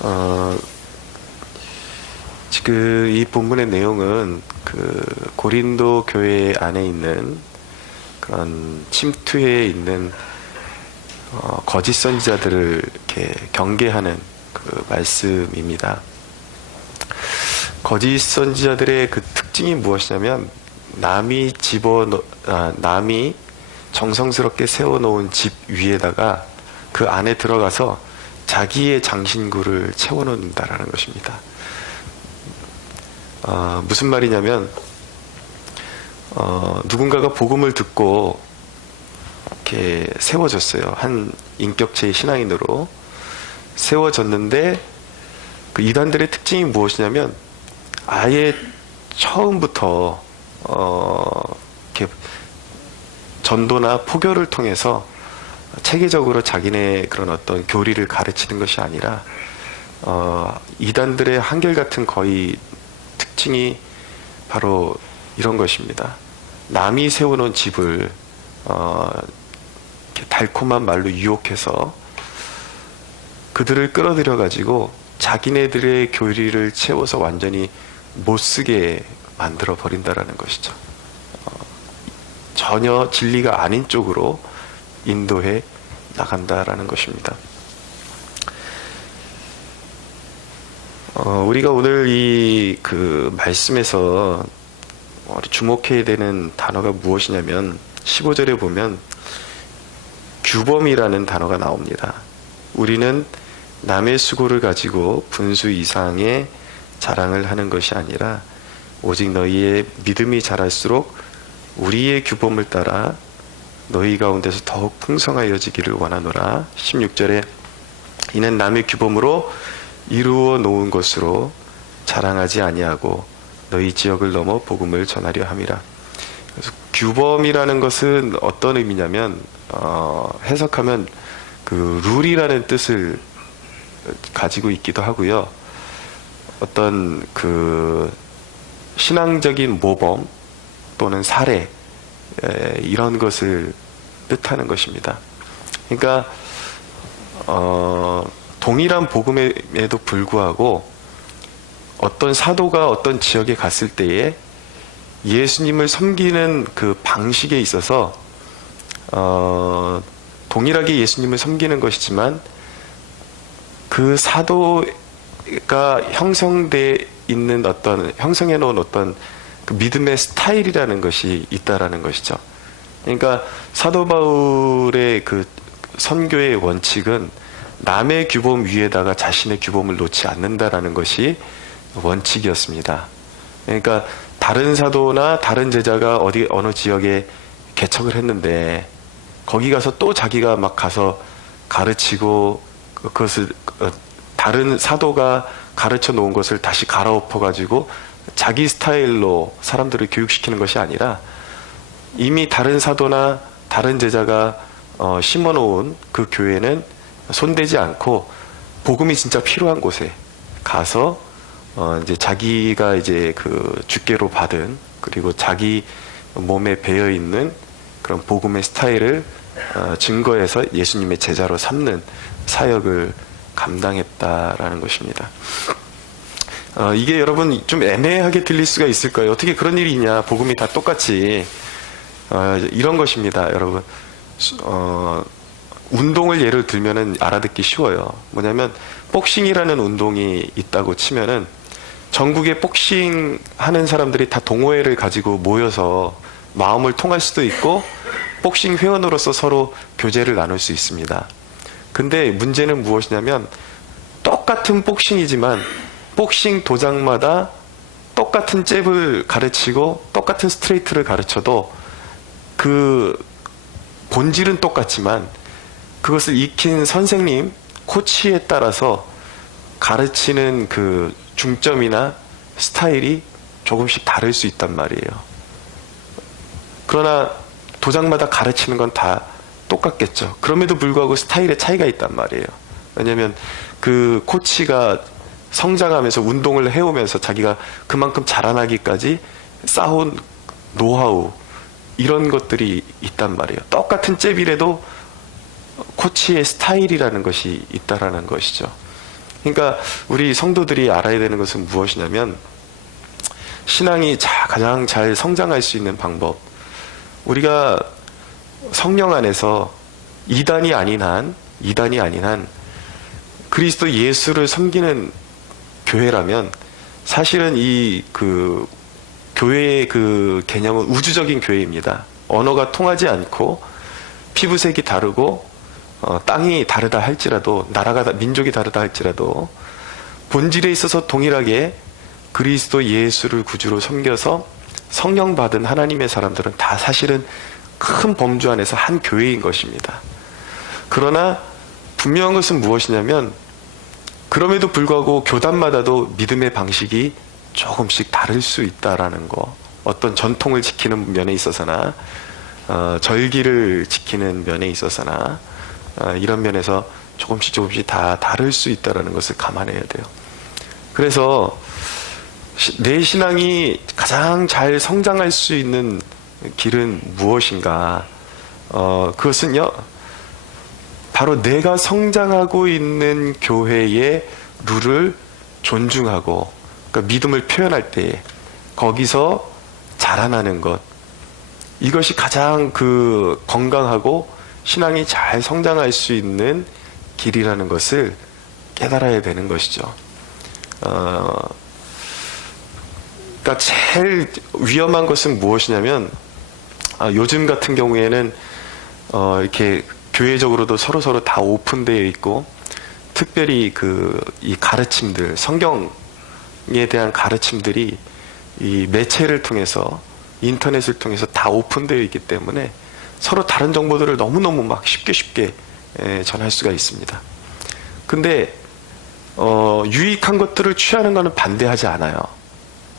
어, 지금 이 본문의 내용은 그 고린도 교회 안에 있는 그런 침투해 있는 거짓 선지자들을 이렇게 경계하는 그 말씀입니다. 거짓 선지자들의 그 특징이 무엇이냐면 남이 남이 정성스럽게 세워놓은 집 위에다가 그 안에 들어가서 자기의 장신구를 채워놓는다라는 것입니다. 무슨 말이냐면 누군가가 복음을 듣고 이렇게 세워졌어요. 한 인격체의 신앙인으로 세워졌는데 그 이단들의 특징이 무엇이냐면 아예 처음부터 이렇게 전도나 포교를 통해서 체계적으로 자기네 그런 어떤 교리를 가르치는 것이 아니라 이단들의 한결같은 거의 특징이 바로 이런 것입니다. 남이 세워놓은 집을 이렇게 달콤한 말로 유혹해서 그들을 끌어들여 가지고 자기네들의 교리를 채워서 완전히 못쓰게 만들어 버린다라는 것이죠. 전혀 진리가 아닌 쪽으로 인도해 나간다라는 것입니다. 우리가 오늘 이 그 말씀에서 주목해야 되는 단어가 무엇이냐면 15절에 보면 규범이라는 단어가 나옵니다. 우리는 남의 수고를 가지고 분수 이상의 자랑을 하는 것이 아니라 오직 너희의 믿음이 자랄수록 우리의 규범을 따라 너희 가운데서 더욱 풍성하여지기를 원하노라. 16절에 이는 남의 규범으로 이루어 놓은 것으로 자랑하지 아니하고 너희 지역을 넘어 복음을 전하려 함이라. 그래서 규범이라는 것은 어떤 의미냐면 해석하면 그 룰이라는 뜻을 가지고 있기도 하고요. 어떤 그 신앙적인 모범 또는 사례 이런 것을 뜻하는 것입니다. 그러니까 동일한 복음에도 불구하고 어떤 사도가 어떤 지역에 갔을 때에 예수님을 섬기는 그 방식에 있어서 동일하게 예수님을 섬기는 것이지만 그 사도가 형성돼 있는 형성해 놓은 어떤 그 믿음의 스타일이라는 것이 있다라는 것이죠. 그러니까 사도 바울의 그 선교의 원칙은 남의 규범 위에다가 자신의 규범을 놓지 않는다라는 것이 원칙이었습니다. 그러니까 다른 사도나 다른 제자가 어느 지역에 개척을 했는데 거기 가서 또 자기가 막 가서 가르치고 그것을 다른 사도가 가르쳐 놓은 것을 다시 갈아엎어 가지고 자기 스타일로 사람들을 교육시키는 것이 아니라 이미 다른 사도나 다른 제자가 심어 놓은 그 교회는 손대지 않고 복음이 진짜 필요한 곳에 가서 이제 자기가 이제 그 주께로 받은 그리고 자기 몸에 배어 있는 그런 복음의 스타일을 증거해서 예수님의 제자로 삼는 사역을 감당했다라는 것입니다. 이게 여러분 좀 애매하게 들릴 수가 있을 거예요. 어떻게 그런 일이 있냐? 복음이 다 똑같이 이런 것입니다, 여러분. 운동을 예를 들면은 알아듣기 쉬워요. 뭐냐면 복싱이라는 운동이 있다고 치면은 전국에 복싱 하는 사람들이 다 동호회를 가지고 모여서 마음을 통할 수도 있고 복싱 회원으로서 서로 교제를 나눌 수 있습니다. 근데 문제는 무엇이냐면 똑같은 복싱이지만 복싱 도장마다 똑같은 잽을 가르치고 똑같은 스트레이트를 가르쳐도 그 본질은 똑같지만 그것을 익힌 선생님, 코치에 따라서 가르치는 그 중점이나 스타일이 조금씩 다를 수 있단 말이에요. 그러나 도장마다 가르치는 건 다 똑같겠죠. 그럼에도 불구하고 스타일의 차이가 있단 말이에요. 왜냐하면 그 코치가 성장하면서 운동을 해오면서 자기가 그만큼 자라나기까지 쌓아온 노하우 이런 것들이 있단 말이에요. 똑같은 잽이라도 코치의 스타일이라는 것이 있다라는 것이죠. 그러니까 우리 성도들이 알아야 되는 것은 무엇이냐면, 신앙이 가장 잘 성장할 수 있는 방법, 우리가 성령 안에서 이단이 아닌 한 그리스도 예수를 섬기는 교회라면, 사실은 이 교회의 그 개념은 우주적인 교회입니다. 언어가 통하지 않고 피부색이 다르고 땅이 다르다 할지라도, 민족이 다르다 할지라도 본질에 있어서 동일하게 그리스도 예수를 구주로 섬겨서 성령 받은 하나님의 사람들은 다 사실은 큰 범주 안에서 한 교회인 것입니다. 그러나 분명한 것은 무엇이냐면, 그럼에도 불구하고 교단마다도 믿음의 방식이 조금씩 다를 수 있다라는 거, 어떤 전통을 지키는 면에 있어서나 절기를 지키는 면에 있어서나 이런 면에서 조금씩 다 다를 수 있다라는 것을 감안해야 돼요. 그래서 내 신앙이 가장 잘 성장할 수 있는 길은 무엇인가? 그것은요, 바로 내가 성장하고 있는 교회의 룰을 존중하고, 그러니까 믿음을 표현할 때 거기서 자라나는 것, 이것이 가장 건강하고 신앙이 잘 성장할 수 있는 길이라는 것을 깨달아야 되는 것이죠. 그러니까 제일 위험한 것은 무엇이냐면, 요즘 같은 경우에는 이렇게 교회적으로도 서로 다 오픈되어 있고, 특별히 이 가르침들, 성경에 대한 가르침들이 이 매체를 통해서, 인터넷을 통해서 다 오픈되어 있기 때문에 서로 다른 정보들을 너무너무 막 쉽게 전할 수가 있습니다. 근데 유익한 것들을 취하는 것은 반대하지 않아요.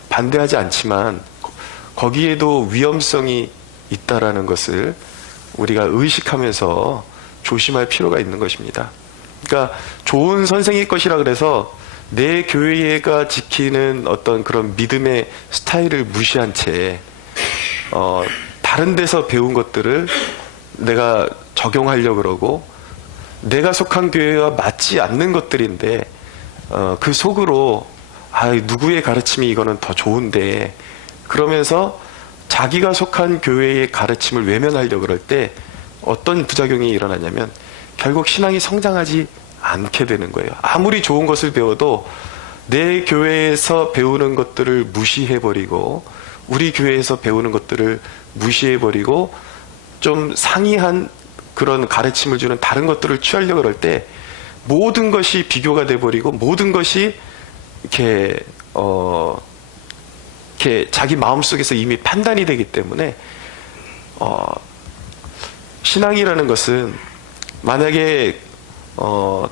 반대하지 않지만 거기에도 위험성이 있다라는 것을 우리가 의식하면서 조심할 필요가 있는 것입니다. 그러니까 좋은 선생일 것이라 그래서 내 교회가 지키는 어떤 그런 믿음의 스타일을 무시한 채 다른 데서 배운 것들을 내가 적용하려고 그러고, 내가 속한 교회와 맞지 않는 것들인데 그 속으로 누구의 가르침이 이거는 더 좋은데, 그러면서 자기가 속한 교회의 가르침을 외면하려고 그럴 때 어떤 부작용이 일어나냐면, 결국 신앙이 성장하지 않게 되는 거예요. 아무리 좋은 것을 배워도 내 교회에서 배우는 것들을 무시해버리고, 우리 교회에서 배우는 것들을 무시해버리고 좀 상이한 그런 가르침을 주는 다른 것들을 취하려고 그럴 때 모든 것이 비교가 돼버리고, 모든 것이 이렇게 자기 마음속에서 이미 판단이 되기 때문에 신앙이라는 것은 만약에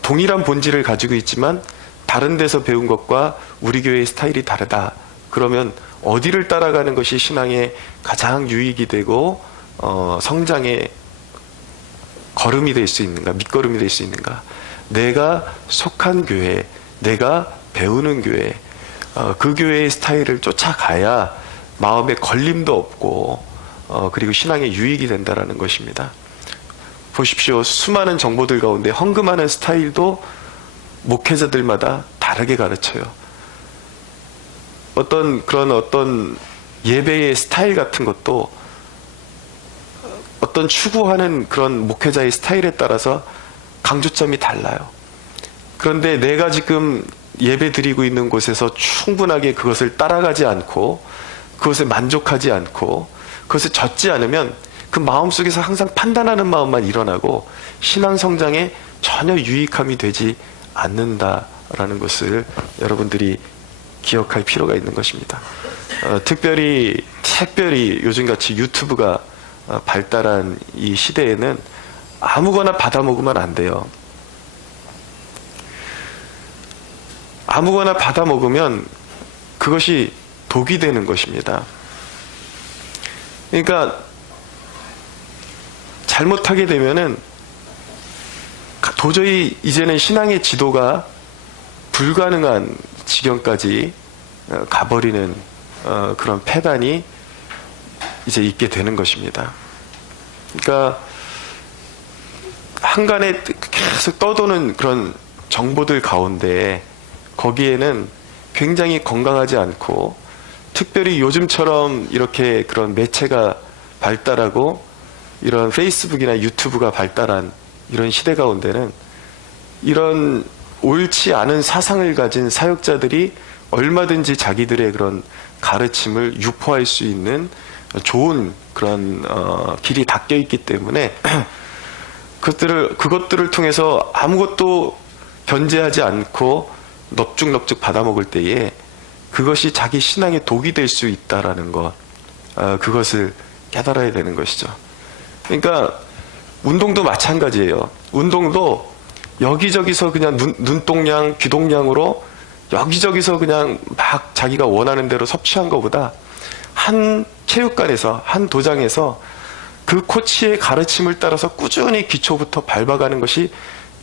동일한 본질을 가지고 있지만 다른 데서 배운 것과 우리 교회의 스타일이 다르다, 그러면 어디를 따라가는 것이 신앙에 가장 유익이 되고 성장의 걸음이 될 수 있는가, 밑거름이 될 수 있는가? 내가 속한 교회, 내가 배우는 교회, 그 교회의 스타일을 쫓아가야 마음에 걸림도 없고 그리고 신앙에 유익이 된다라는 것입니다. 보십시오. 수많은 정보들 가운데 헌금하는 스타일도 목회자들마다 다르게 가르쳐요. 어떤 예배의 스타일 같은 것도 어떤 추구하는 그런 목회자의 스타일에 따라서 강조점이 달라요. 그런데 내가 지금 예배 드리고 있는 곳에서 충분하게 그것을 따라가지 않고, 그것에 만족하지 않고, 그것을 젖지 않으면 그 마음속에서 항상 판단하는 마음만 일어나고 신앙 성장에 전혀 유익함이 되지 않는다라는 것을 여러분들이 기억할 필요가 있는 것입니다. 특별히 요즘같이 유튜브가 발달한 이 시대에는 아무거나 받아 먹으면 안 돼요. 아무거나 받아 먹으면 그것이 독이 되는 것입니다. 그러니까 잘못하게 되면은 도저히 이제는 신앙의 지도가 불가능한 지경까지 가버리는 그런 패단이 이제 있게 되는 것입니다. 그러니까 한간에 계속 떠도는 그런 정보들 가운데 거기에는 굉장히 건강하지 않고, 특별히 요즘처럼 이렇게 그런 매체가 발달하고 이런 페이스북이나 유튜브가 발달한 이런 시대 가운데는 이런 옳지 않은 사상을 가진 사역자들이 얼마든지 자기들의 그런 가르침을 유포할 수 있는 좋은 그런 길이 닦여 있기 때문에 그것들을 통해서 아무것도 견제하지 않고 넙죽넙죽 받아먹을 때에 그것이 자기 신앙의 독이 될 수 있다라는 것, 그것을 깨달아야 되는 것이죠. 그러니까 운동도 마찬가지예요. 운동도 여기저기서 그냥 눈동량, 귀동량으로 여기저기서 그냥 막 자기가 원하는 대로 섭취한 것보다 한 체육관에서, 한 도장에서 그 코치의 가르침을 따라서 꾸준히 기초부터 밟아가는 것이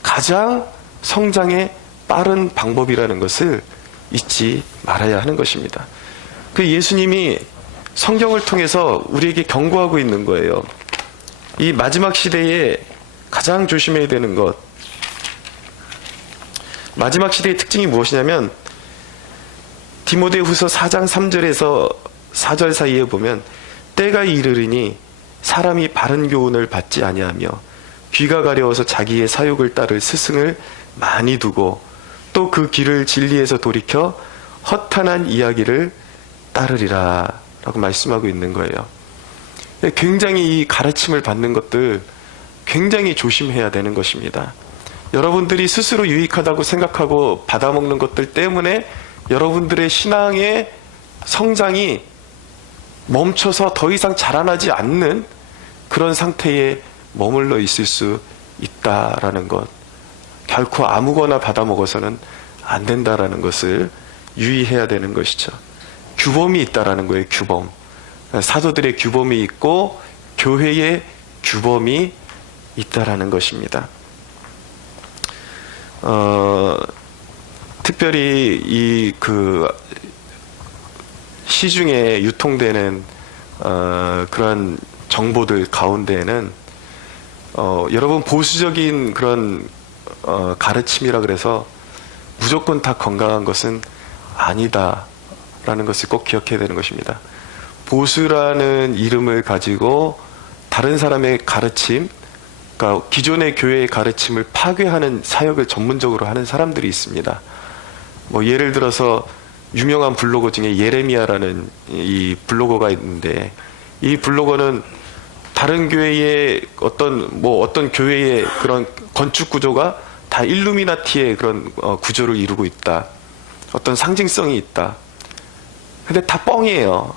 가장 성장에 빠른 방법이라는 것을 잊지 말아야 하는 것입니다. 그 예수님이 성경을 통해서 우리에게 경고하고 있는 거예요. 이 마지막 시대에 가장 조심해야 되는 것, 마지막 시대의 특징이 무엇이냐면 디모데후서 4장 3절에서 4절 사이에 보면 때가 이르리니 사람이 바른 교훈을 받지 아니하며 귀가 가려워서 자기의 사욕을 따를 스승을 많이 두고 또 그 길을 진리에서 돌이켜 허탄한 이야기를 따르리라 라고 말씀하고 있는 거예요. 굉장히 이 가르침을 받는 것들 굉장히 조심해야 되는 것입니다. 여러분들이 스스로 유익하다고 생각하고 받아먹는 것들 때문에 여러분들의 신앙의 성장이 멈춰서 더 이상 자라나지 않는 그런 상태에 머물러 있을 수 있다라는 것, 결코 아무거나 받아먹어서는 안 된다라는 것을 유의해야 되는 것이죠. 규범이 있다라는 거예요. 규범. 사도들의 규범이 있고 교회의 규범이 있다라는 것입니다. 특별히 이 시중에 유통되는 그런 정보들 가운데에는 여러분 보수적인 그런 가르침이라 그래서 무조건 다 건강한 것은 아니다라는 것을 꼭 기억해야 되는 것입니다. 보수라는 이름을 가지고 다른 사람의 가르침, 그러니까 기존의 교회의 가르침을 파괴하는 사역을 전문적으로 하는 사람들이 있습니다. 뭐 예를 들어서 유명한 블로거 중에 예레미야라는 이 블로거가 있는데, 이 블로거는 다른 교회의 어떤 교회의 그런 건축 구조가 다 일루미나티의 그런 구조를 이루고 있다. 어떤 상징성이 있다. 근데 다 뻥이에요.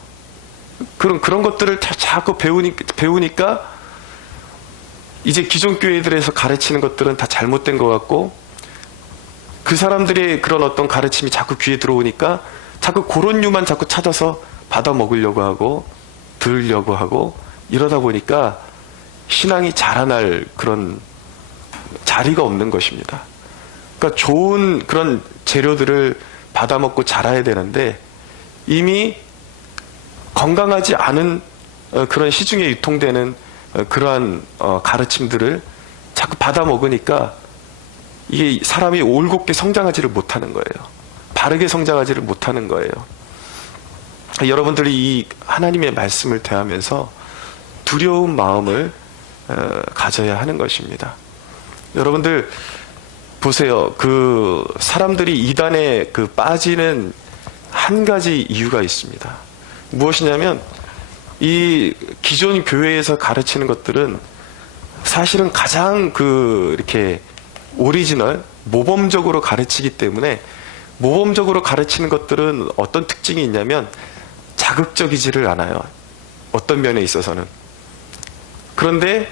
그런 것들을 자꾸 배우니까 이제 기존 교회들에서 가르치는 것들은 다 잘못된 것 같고, 그 사람들의 그런 어떤 가르침이 자꾸 귀에 들어오니까 자꾸 그런 류만 자꾸 찾아서 받아 먹으려고 하고 들으려고 하고, 이러다 보니까 신앙이 자라날 그런 자리가 없는 것입니다. 그러니까 좋은 그런 재료들을 받아 먹고 자라야 되는데 이미 건강하지 않은 그런 시중에 유통되는 그러한 가르침들을 자꾸 받아 먹으니까 이게 사람이 올곧게 성장하지를 못하는 거예요. 바르게 성장하지를 못하는 거예요. 여러분들이 이 하나님의 말씀을 대하면서 두려운 마음을 가져야 하는 것입니다. 여러분들 보세요. 그 사람들이 이단에 빠지는 한 가지 이유가 있습니다. 무엇이냐면 이 기존 교회에서 가르치는 것들은 사실은 가장 이렇게 오리지널, 모범적으로 가르치기 때문에, 모범적으로 가르치는 것들은 어떤 특징이 있냐면 자극적이지를 않아요. 어떤 면에 있어서는. 그런데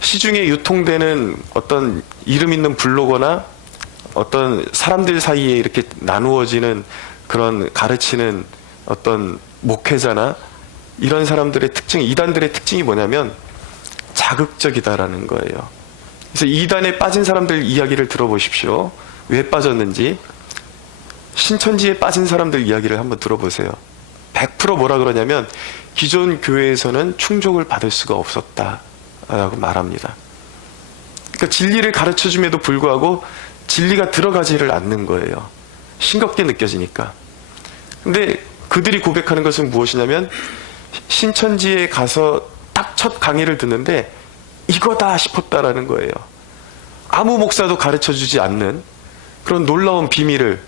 시중에 유통되는 어떤 이름 있는 블로거나 어떤 사람들 사이에 이렇게 나누어지는 그런 가르치는 어떤 목회자나 이런 사람들의 특징, 이단들의 특징이 뭐냐면 자극적이다라는 거예요. 그래서 이단에 빠진 사람들 이야기를 들어보십시오. 왜 빠졌는지. 신천지에 빠진 사람들 이야기를 한번 들어보세요. 100% 뭐라 그러냐면 기존 교회에서는 충족을 받을 수가 없었다 라고 말합니다. 그러니까 진리를 가르쳐줌에도 불구하고 진리가 들어가지를 않는 거예요. 싱겁게 느껴지니까. 근데 그들이 고백하는 것은 무엇이냐면 신천지에 가서 딱 첫 강의를 듣는데 이거다 싶었다라는 거예요. 아무 목사도 가르쳐주지 않는 그런 놀라운 비밀을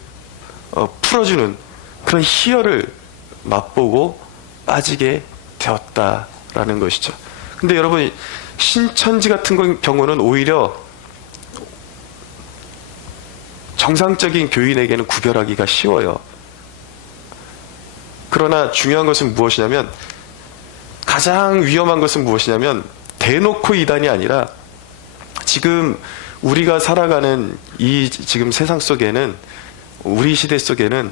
풀어주는 그런 희열을 맛보고 빠지게 되었다라는 것이죠. 근데 여러분, 신천지 같은 경우는 오히려 정상적인 교인에게는 구별하기가 쉬워요. 그러나 중요한 것은 무엇이냐면, 가장 위험한 것은 무엇이냐면 대놓고 이단이 아니라 지금 우리가 살아가는 이 지금 세상 속에는, 우리 시대 속에는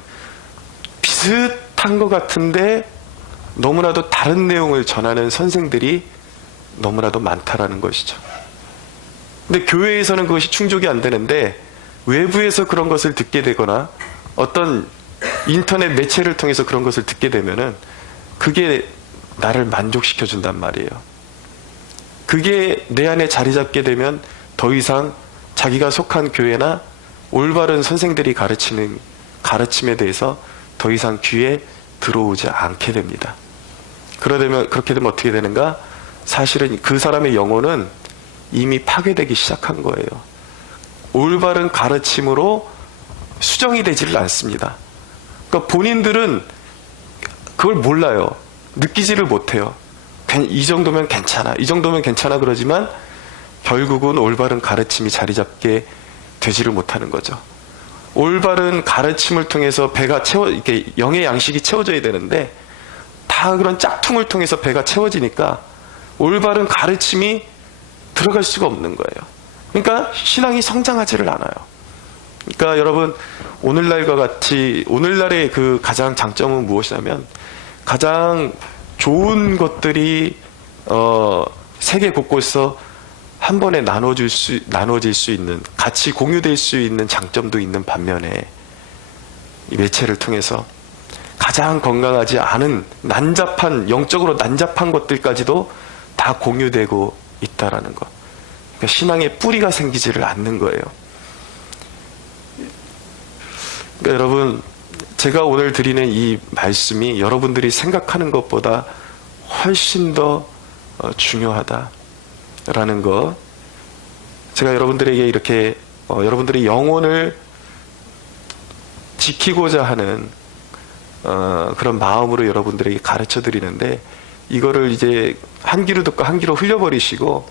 비슷한 것 같은데 너무나도 다른 내용을 전하는 선생들이 너무나도 많다라는 것이죠. 근데 교회에서는 그것이 충족이 안 되는데 외부에서 그런 것을 듣게 되거나 어떤 인터넷 매체를 통해서 그런 것을 듣게 되면은 그게 나를 만족시켜 준단 말이에요. 그게 내 안에 자리 잡게 되면 더 이상 자기가 속한 교회나 올바른 선생들이 가르치는 가르침에 대해서 더 이상 귀에 들어오지 않게 됩니다. 그렇게 되면 어떻게 되는가? 사실은 그 사람의 영혼은 이미 파괴되기 시작한 거예요. 올바른 가르침으로 수정이 되지를 않습니다. 그러니까 본인들은 그걸 몰라요. 느끼지를 못해요. 이 정도면 괜찮아, 이 정도면 괜찮아 그러지만 결국은 올바른 가르침이 자리 잡게 되지를 못하는 거죠. 올바른 가르침을 통해서 배가 이렇게 영의 양식이 채워져야 되는데 다 그런 짝퉁을 통해서 배가 채워지니까 올바른 가르침이 들어갈 수가 없는 거예요. 그러니까 신앙이 성장하지를 않아요. 그러니까 여러분, 오늘날과 같이 오늘날의 그 가장 장점은 무엇이냐면 가장 좋은 것들이 세계 곳곳에서 한 번에 나눠질 수 있는, 같이 공유될 수 있는 장점도 있는 반면에 이 매체를 통해서 가장 건강하지 않은 영적으로 난잡한 것들까지도 다 공유되고 있다라는 것. 그러니까 신앙의 뿌리가 생기지를 않는 거예요. 그러니까 여러분, 제가 오늘 드리는 이 말씀이 여러분들이 생각하는 것보다 훨씬 더 중요하다라는 것. 제가 여러분들에게 이렇게 여러분들의 영혼을 지키고자 하는 그런 마음으로 여러분들에게 가르쳐 드리는데, 이거를 이제 한 귀로 듣고 한 귀로 흘려버리시고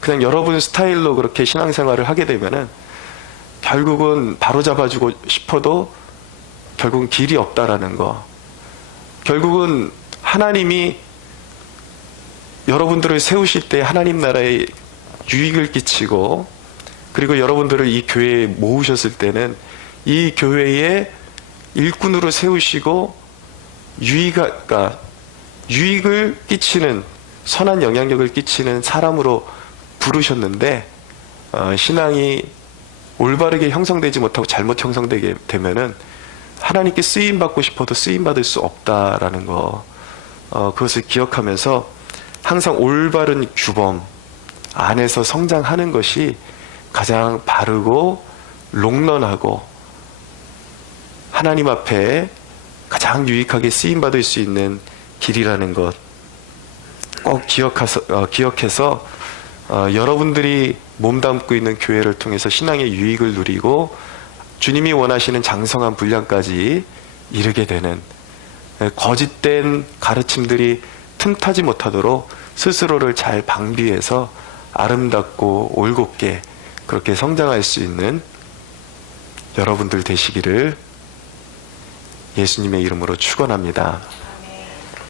그냥 여러분 스타일로 그렇게 신앙생활을 하게 되면은 결국은 바로잡아주고 싶어도 결국은 길이 없다라는 거. 결국은 하나님이 여러분들을 세우실 때 하나님 나라에 유익을 끼치고, 그리고 여러분들을 이 교회에 모으셨을 때는 이 교회의 일꾼으로 세우시고 유익을 끼치는, 선한 영향력을 끼치는 사람으로 부르셨는데 신앙이 올바르게 형성되지 못하고 잘못 형성되게 되면은 하나님께 쓰임받고 싶어도 쓰임받을 수 없다라는 거, 그것을 기억하면서 항상 올바른 규범 안에서 성장하는 것이 가장 바르고 롱런하고 하나님 앞에 가장 유익하게 쓰임받을 수 있는 길이라는 것 꼭 기억해서 여러분들이 몸담고 있는 교회를 통해서 신앙의 유익을 누리고 주님이 원하시는 장성한 분량까지 이르게 되는, 거짓된 가르침들이 틈타지 못하도록 스스로를 잘 방비해서 아름답고 올곧게 그렇게 성장할 수 있는 여러분들 되시기를 예수님의 이름으로 축원합니다.